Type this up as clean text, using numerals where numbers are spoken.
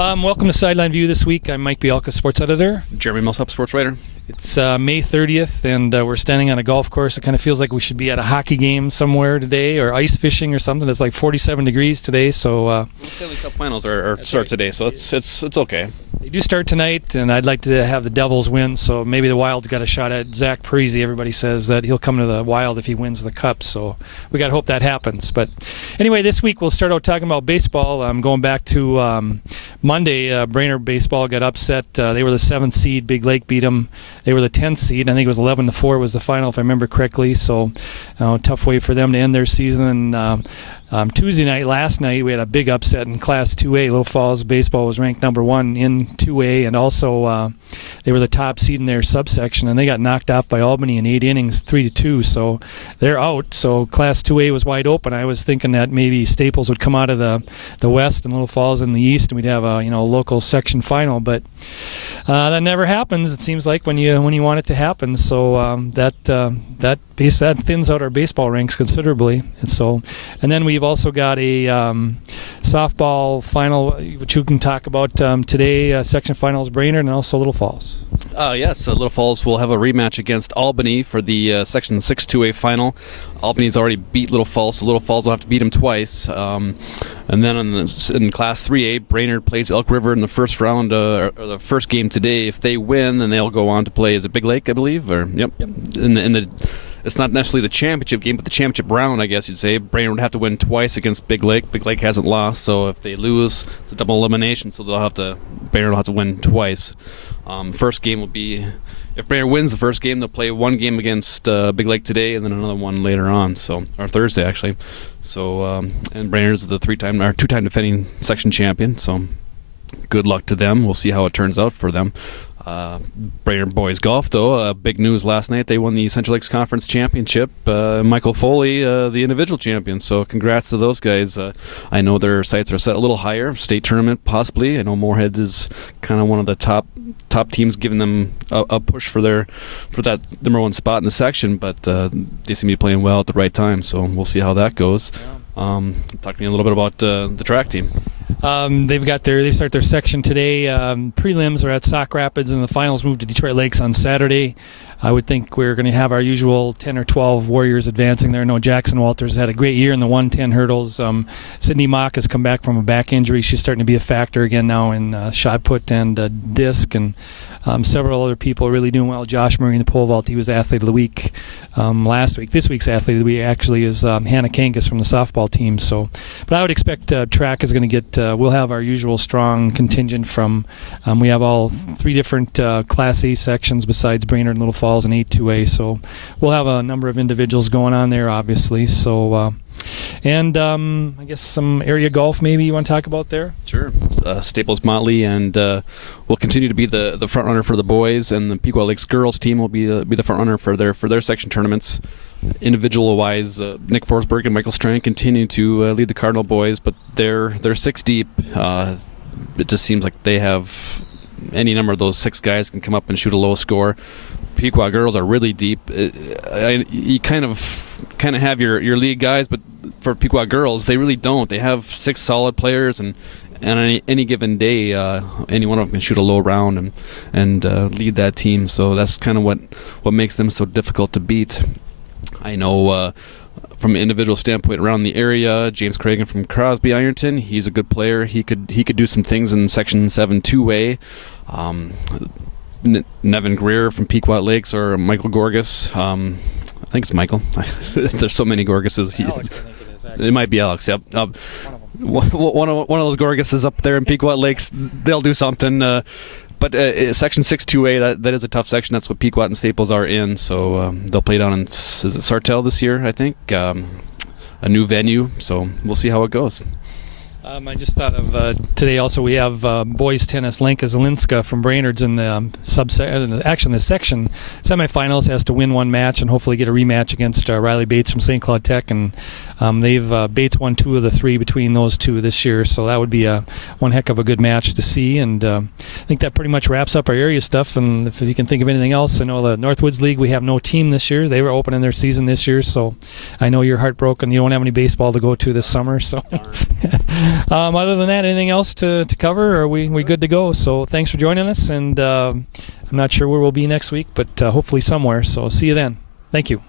Welcome to Sideline View this week. I'm Mike Bialka, sports editor. Jeremy Millsop, sports writer. It's May 30th, and we're standing on a golf course. It kind of feels like we should be at a hockey game somewhere today, or ice fishing or something. It's like 47 degrees today, so... The Stanley Cup Finals are start today, so it's okay. They do start tonight, and I'd like to have the Devils win, so maybe the Wild got a shot at Zach Parise. Everybody says that he'll come to the Wild if he wins the Cup, so we got to hope that happens. But anyway, this week we'll start out talking about baseball. I'm going back to Monday. Brainerd baseball got upset. They were the 7th seed. Big Lake beat them. They were the 10th seed. I think it was 11-4 was the final, if I remember correctly. So tough way for them to end their season. Tuesday night, last night, we had a big upset in Class 2A. Little Falls baseball was ranked number 1 in 2A, and also they were the top seed in their subsection, and they got knocked off by Albany in 8 innings, 3-2. So they're out. So Class 2A was wide open. I was thinking that maybe Staples would come out of the West and Little Falls in the East, and we'd have a local section final. But that never happens. It seems like when you want it to happen. So that thins out our baseball ranks considerably. And then we've also got a softball final, which you can talk about today. Section finals, Brainerd, and also Little Falls. Yes, Little Falls will have a rematch against Albany for the Section 6-2A final. Albany's already beat Little Falls, so Little Falls will have to beat them twice. And then in Class 3A, Brainerd plays Elk River in the first round, or the first game today. If they win, then they'll go on to play, is it Big Lake, I believe? Yep. In the it's not necessarily the championship game, but the championship round, I guess you'd say. Brainerd would have to win twice against Big Lake. Big Lake hasn't lost, so if they lose, it's a double elimination, so Brainerd will have to win twice. First game will be, if Brainerd wins the first game, they'll play one game against Big Lake today and then another one later on, or Thursday actually. So and Brainerd's the two-time defending section champion, so good luck to them. We'll see how it turns out for them. Brainerd boys golf, though, big news last night. They won the Central Lakes Conference Championship. Michael Foley, the individual champion. So congrats to those guys. I know their sights are set a little higher. State tournament, possibly. I know Moorhead is kind of one of the top teams, giving them a push for that number 1 spot in the section. But they seem to be playing well at the right time. So we'll see how that goes. Talk to me a little bit about the track team. They start their section today. Prelims are at Sauk Rapids, and the finals move to Detroit Lakes on Saturday. I would think we're going to have our usual 10 or 12 warriors advancing there. I know Jackson Walters had a great year in the 110 hurdles. Sydney Mock has come back from a back injury. She's starting to be a factor again now in shot put and disc, and several other people really doing well. Josh Murray in the pole vault, he was Athlete of the Week last week. This week's Athlete of the Week actually is Hannah Kangas from the softball team. But I would expect track is going to get, we'll have our usual strong contingent from, we have all 3 different Class A sections besides Brainerd and Little Falls and 8-2A, so we'll have a number of individuals going on there, obviously. So I guess some area golf maybe you want to talk about there? Sure. Staples Motley and will continue to be the front runner for the boys, and the Pequot Lakes girls team will be the front runner for their section tournaments. Individual wise, Nick Forsberg and Michael Strang continue to lead the Cardinal boys, but they're 6 deep. It just seems like they have any number of those 6 guys can come up and shoot a low score. Pequot girls are really deep. You kind of have your league guys, but for Pequot girls, they really don't. They have 6 solid players, and on any given day, any one of them can shoot a low round and lead that team. So that's kind of what makes them so difficult to beat. I know from an individual standpoint around the area, James Cragun from Crosby Ironton, he's a good player. He could do some things in Section 7-2A. Nevin Greer from Pequot Lakes, or Michael Gorgas. I think it's Michael. There's so many Gorgases. Alex, I think it is, actually. It might be Alex, yep. One of those Gorgases up there in Pequot Lakes, they'll do something. But Section 6-2A, that is a tough section. That's what Pequot and Staples are in. So they'll play down in, is it Sartell this year, I think? A new venue. So we'll see how it goes. I just thought of today also we have boys tennis. Lenka Zelinska from Brainerd's in the the section semifinals, has to win 1 match and hopefully get a rematch against Riley Bates from St. Cloud Tech, and Bates won 2 of the 3 between those 2 this year, so that would be one heck of a good match to see. And I think that pretty much wraps up our area stuff. And if you can think of anything else, I know the Northwoods League, we have no team this year. They were opening their season this year, so I know you're heartbroken. You don't have any baseball to go to this summer, so Other than that, anything else to cover? Or are we good to go? So thanks for joining us, and I'm not sure where we'll be next week, but hopefully somewhere. So see you then. Thank you.